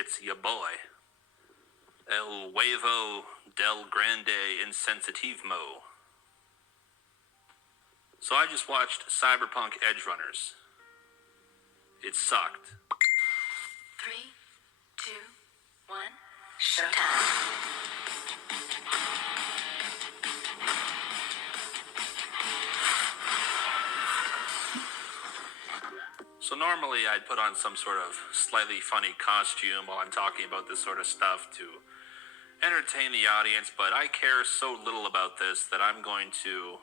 it's ya boy. El huevo del grande insensitivo. So I just watched Cyberpunk Edgerunners. It sucked. 3, 2, 1, showtime. So normally I'd put on some sort of slightly funny costume while I'm talking about this sort of stuff to entertain the audience, but I care so little about this that I'm going to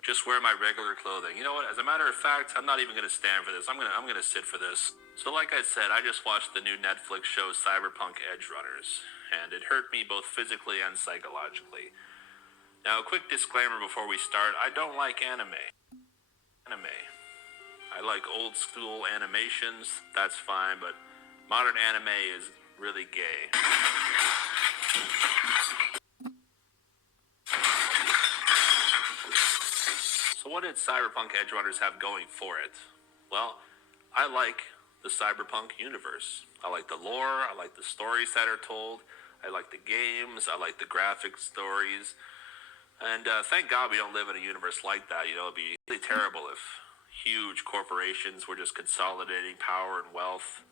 just wear my regular clothing. You know what? As a matter of fact, I'm not even going to stand for this. I'm gonna sit for this. So like I said, I just watched the new Netflix show Cyberpunk Edgerunners, and it hurt me both physically and psychologically. Now, a quick disclaimer before we start: I don't like anime. I like old school animations, that's fine, but modern anime is really gay. So what did Cyberpunk Edgerunners have going for it? Well, I like the Cyberpunk universe. I like the lore, I like the stories that are told, I like the games, I like the graphic stories, and thank God we don't live in a universe like that. You know, it'd be really terrible if huge corporations were just consolidating power and wealth,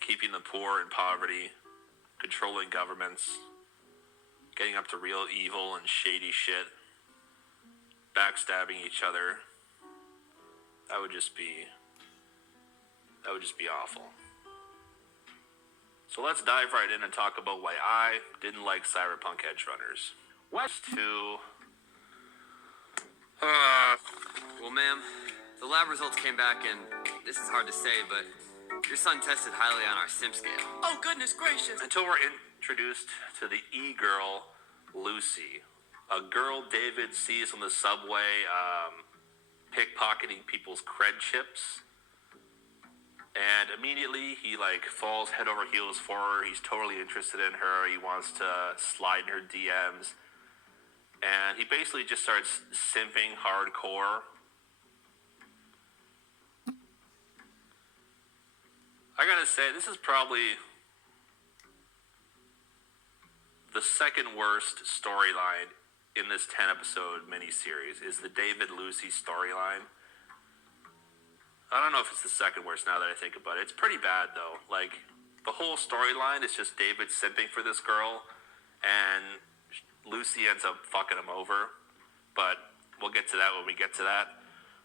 keeping the poor in poverty, controlling governments, getting up to real evil and shady shit, backstabbing each other. That would just be awful. So let's dive right in and talk about why I didn't like Cyberpunk Edgerunners. Well, ma'am, the lab results came back, and this is hard to say, but your son tested highly on our simp scale. Oh, goodness gracious. Until we're introduced to the e-girl, Lucy. A girl David sees on the subway, pickpocketing people's cred chips. And immediately he falls head over heels for her. He's totally interested in her. He wants to slide in her DMs. And he basically just starts simping hardcore. I gotta say, this is probably the second worst storyline in this 10-episode miniseries, is the David Lucy storyline. I don't know if it's the second worst now that I think about it. It's pretty bad, though. The whole storyline is just David simping for this girl, and Lucy ends up fucking him over. But we'll get to that when we get to that.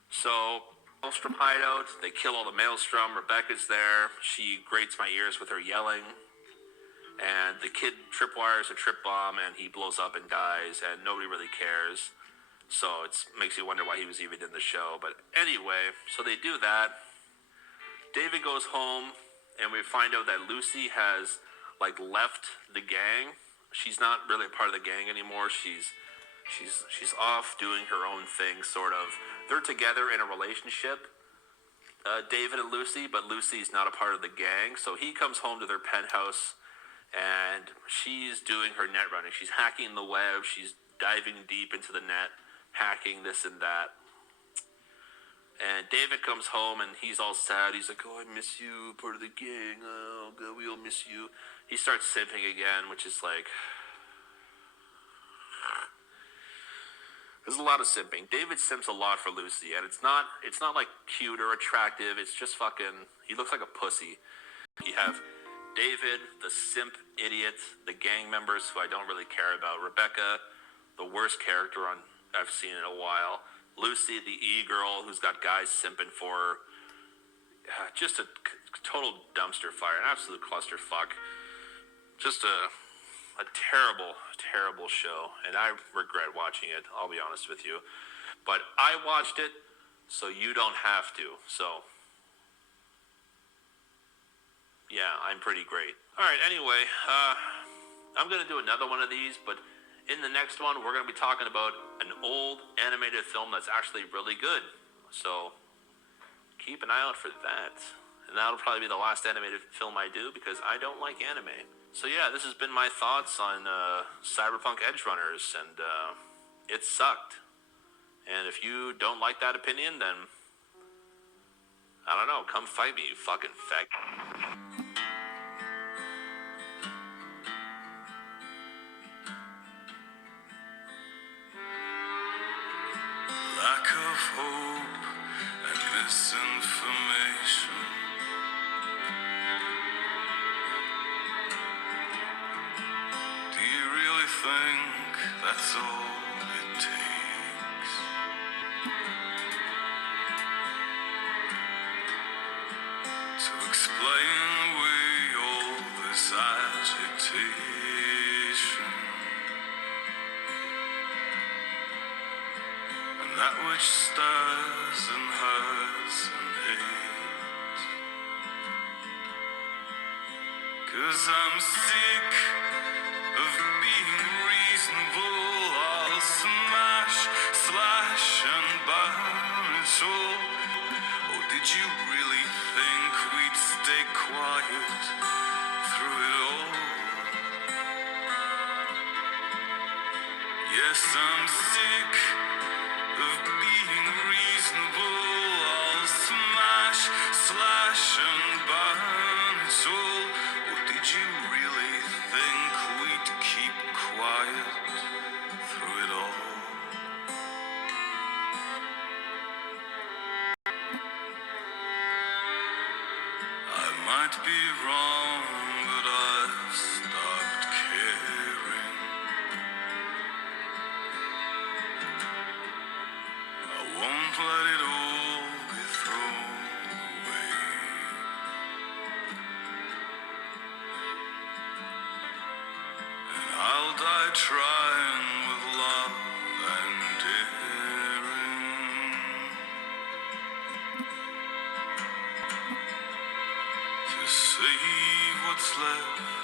So, Maelstrom hideout, they kill all the Maelstrom. Rebecca's there. She grates my ears with her yelling. And the kid tripwires a trip bomb, and he blows up and dies, and nobody really cares. So it makes you wonder why he was even in the show. But anyway, so they do that. David goes home, and we find out that Lucy has left the gang. She's not really a part of the gang anymore. She's off doing her own thing, sort of. They're together in a relationship, David and Lucy, but Lucy's not a part of the gang. So he comes home to their penthouse, and she's doing her net running. She's hacking the web. She's diving deep into the net, hacking this and that. And David comes home, and he's all sad. He's like, oh, I miss you, part of the gang. Oh, God, we all miss you. He starts simping again, which is there's a lot of simping. David simps a lot for Lucy, and it's not cute or attractive. It's just fucking, he looks like a pussy. You have David, the simp idiot, the gang members who I don't really care about. Rebecca, the worst character I've seen in a while. Lucy, the e-girl who's got guys simping for her. Just a total dumpster fire, an absolute clusterfuck. Just a terrible, terrible show, and I regret watching it, I'll be honest with you. But I watched it, so you don't have to. So, yeah, I'm pretty great. Alright, anyway, I'm going to do another one of these, but in the next one, we're going to be talking about an old animated film that's actually really good. So, keep an eye out for that. And that'll probably be the last animated film I do, because I don't like anime. So yeah, this has been my thoughts on Cyberpunk Edgerunners, and it sucked. And if you don't like that opinion, then I don't know, come fight me, you fucking fag. hope and misinformation. Do you really think that's all it takes? To explain away all this agitation and that which stirs and hurts and hates. 'Cause I'm sick of being reasonable. I'll smash, slash and burn it all. Or did you really think we'd stay quiet through it all? Yes, I'm sick of being reasonable. I'll smash, slash and burn it all. Or did you really think we'd keep quiet through it all? I might be wrong, but I've stopped caring. I won't let it all be thrown away. And I'll die trying with love and daring to save what's left